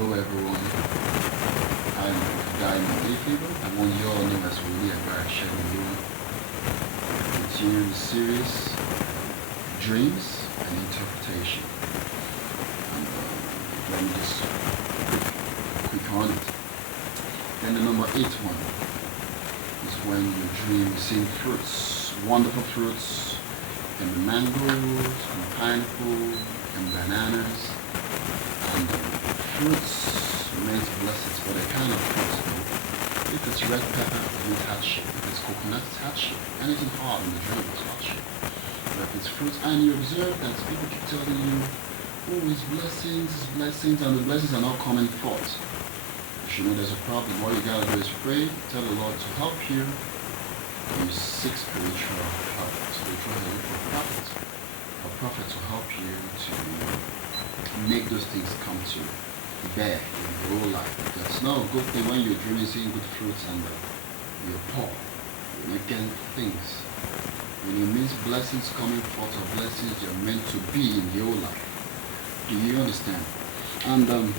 Hello everyone, I'm Diamond Favour. I'm one you all know as Willie and I share with you continuing the series Dreams and Interpretation. And let me just quick on it. Then the number 8 one is when you dream seeing fruits, wonderful fruits, and the mangoes, and pineapple, and bananas, and fruits meant blessings, but a kind of fruit. If it's red pepper, it means hardship. If it's coconut, it's hardship. Anything hard in the dream is hardship. But if it's fruits, and you observe that people keep telling you, oh, it's blessings, and the blessings are not coming forth. You should know there's a problem. All you gotta do is pray, tell the Lord to help you, and you seek spiritual help, spiritual help for a prophet to help you to make those things come to bear in your whole life. Because it's not a good thing when you're dreaming, seeing good fruits and you're poor. You're not getting things. When it means blessings coming forth or blessings you're meant to be in your life. Do you understand? And the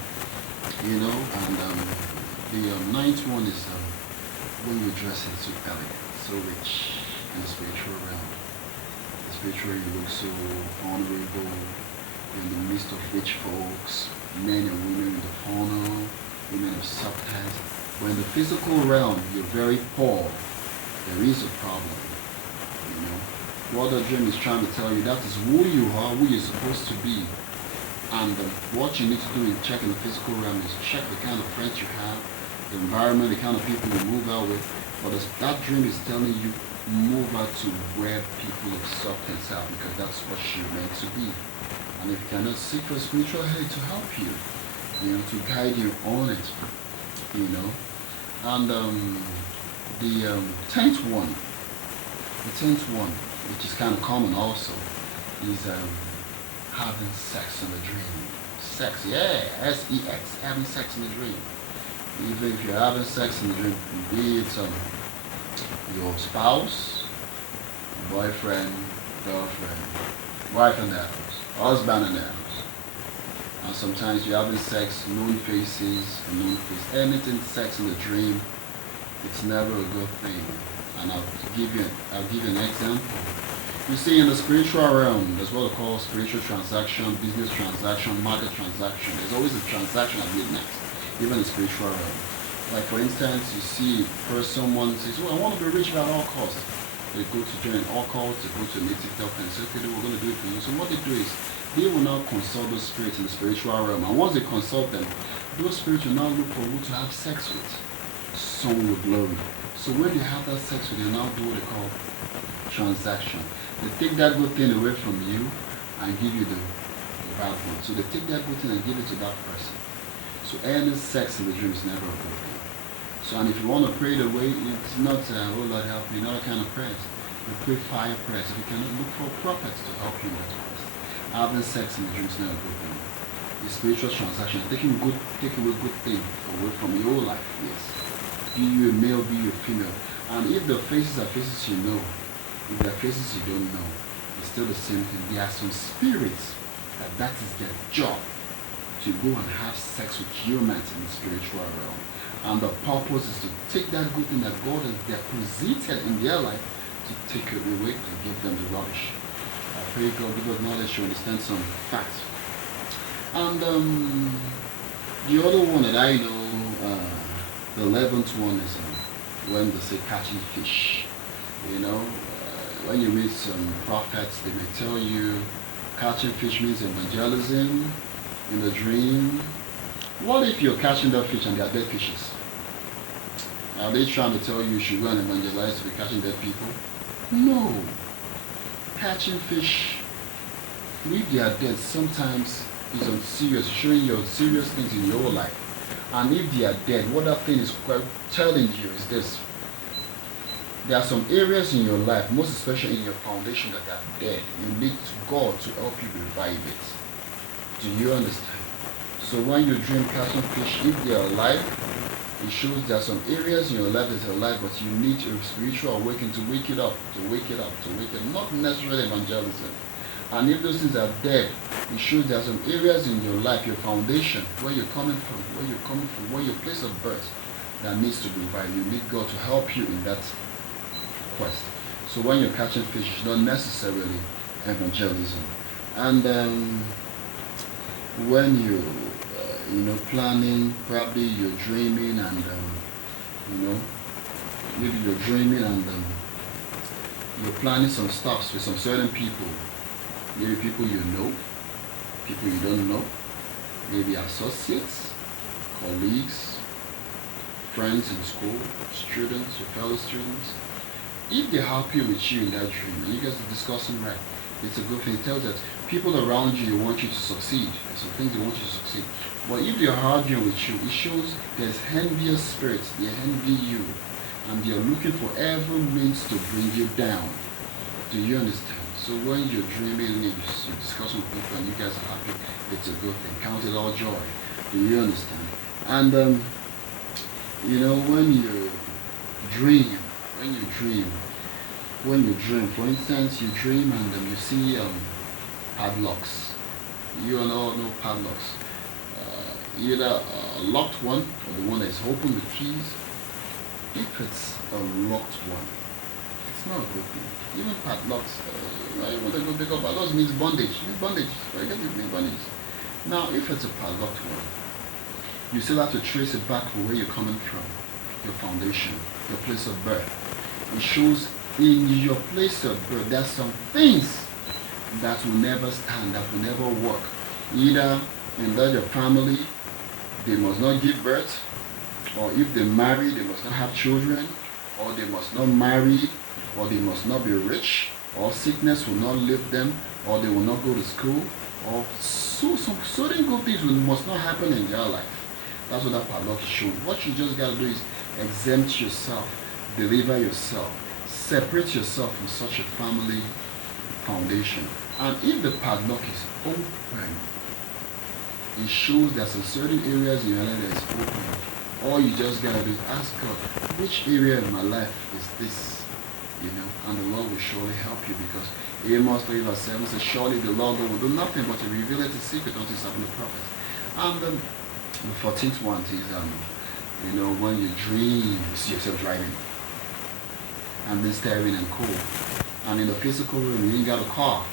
ninth one is when you dress in so elegant, so rich in the spiritual realm. The spiritual you look so honorable in the midst of rich folks, men and women with honor, women of substance. When in the physical realm you're very poor, there is a problem. What the dream is trying to tell you, that is who you are, who you're supposed to be. And what you need to do in checking the physical realm is check the kind of friends you have, the environment, the kind of people you move out with. But that dream is telling you, move out to where people of substance are, because that's what you're meant to be. And if you cannot seek for spiritual help to help you, to guide you on it, And the tenth one, which is kind of common also, is having sex in the dream. Sex, yeah, S-E-X, having sex in the dream. Even if you're having sex in the dream, be it your spouse, boyfriend, girlfriend, wife in the house, husband in the house. And sometimes you're having sex, known faces, unknown faces. Anything sex in the dream, it's never a good thing. And I'll give you an example. You see, in the spiritual realm, there's what we call spiritual transaction, business transaction, market transaction. There's always a transaction at midnight, even in the spiritual realm. Like for instance, you see first someone says, oh, I want to be rich at all costs. They go to join an occult, they go to a native doctor and say, okay, we're going to do it for you. So what they do is, they will now consult those spirits in the spiritual realm. And once they consult them, those spirits will now look for who to have sex with. Someone with glory. So when they have that sex with you, they now do what they call transaction. They take that good thing away from you and give you the bad one. So they take that good thing and give it to that person. So any sex in the dream is never a good thing. So and if you want to pray the way, it's not, oh Lord help me, not a kind of prayers. You pray fire prayers. If you cannot, look for prophets to help you in that prayers. Having sex in the dream is not a good thing. The spiritual transaction, taking away good thing away from your life, yes. Be you a male, be you a female. And if the faces are faces you know, if there are faces you don't know, it's still the same thing. There are some spirits that is their job to go and have sex with humans in the spiritual realm. And the purpose is to take that good thing that God has deposited in their life to take it away and give them the rubbish. I pray God give us knowledge to understand some facts. And the other one that I know, the 11th one is when they say catching fish. When you read some prophets, they may tell you catching fish means evangelism in the dream. What if you're catching that fish and they are dead fishes? Are they trying to tell you should go and evangelize to be catching dead people? No. Catching fish, if they are dead, sometimes is on serious, showing you serious things in your life. And if they are dead, what that thing is telling you is this. There are some areas in your life, most especially in your foundation, that are dead. You need God to help you revive it. Do you understand? So when you dream catching fish, if they are alive, it shows there are some areas in your life that are alive, but you need a spiritual awakening to wake it up, not necessarily evangelism. And if those things are dead, it shows there are some areas in your life, your foundation, where you're coming from, where your place of birth, that needs to be revived. You need God to help you in that quest. So when you're catching fish, it's not necessarily evangelism. And when planning, probably you're dreaming and maybe you're dreaming and you're planning some stuff with some certain people. Maybe people you know, people you don't know, maybe associates, colleagues, friends in school, students, your fellow students. If they're happy with you in that dream, and you guys are discussing right, it's a good thing. It tells that people around you want you to succeed. There's some things they want you to succeed. But if they're arguing with you, it shows there's envious spirits. They envy you. And they're looking for every means to bring you down. Do you understand? So when you're dreaming and you're discussing with people and you guys are happy, it's a good thing. Count it all joy. Do you understand? And when you dream, for instance, you dream and you see padlocks. You all know padlocks. Either a locked one or the one that is open with keys. If it's a locked one, it's not a good thing. Even padlocks, even the good because padlocks means bondage. It means bondage. Forget it means bondage. Now, if it's a padlocked one, you still have to trace it back to where you're coming from, your foundation, your place of birth. It shows in your place of birth, there's some things that will never stand, that will never work. Either in your family, they must not give birth, or if they marry, they must not have children, or they must not marry, or they must not be rich, or sickness will not leave them, or they will not go to school, or some certain good things must not happen in their life. That's what that padlock is showing. What you just got to do is exempt yourself, deliver yourself, separate yourself from such a family foundation. And if the padlock is open, it shows that some certain areas in your life that is open. All you just gotta do is ask God, which area of my life is this? And the Lord will surely help you, because Amos 3:7 says, surely the Lord will do nothing but to reveal it in secret unto his servant the prophets. And the 14th one is, when you dream, you see yourself driving, and then staring and cool. And in the physical room, you ain't got a car,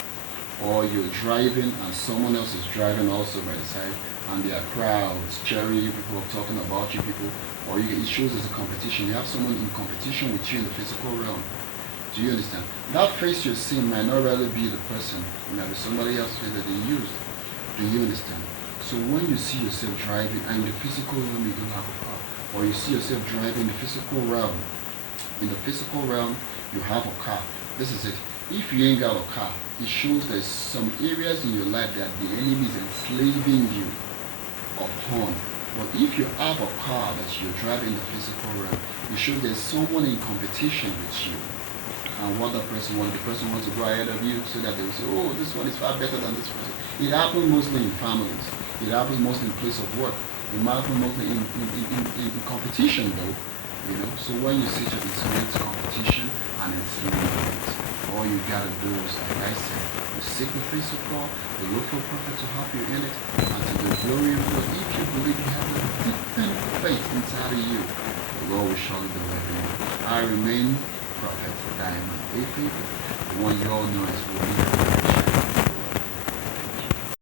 or you're driving and someone else is driving also by the side, and there are crowds cheering you, people are talking about you, people, or it shows as a competition. You have someone in competition with you in the physical realm. Do you understand? That face you're seeing might not really be the person. It might be somebody else's face that they used. Do you understand? So when you see yourself driving, and in the physical realm you don't have a car, or you see yourself driving in the physical realm, you have a car. This is it. If you ain't got a car, it shows there's some areas in your life that the enemy is enslaving you upon. But if you have a car that you're driving in the physical realm, it shows there's someone in competition with you. And what the person wants to go ahead of you, so that they will say, oh, this one is far better than this person. It happens mostly in families. It happens mostly in place of work. It happens mostly in competition though. So when you see to experience competition and enslavement, all you gotta do is, like I said, you seek the face of God, you look for a prophet to help you in it, and to the glory of God. If you believe you have a deepened faith inside of you, the Lord will surely deliver you. I remain Prophet Diamond, a favour, the one you all know as William.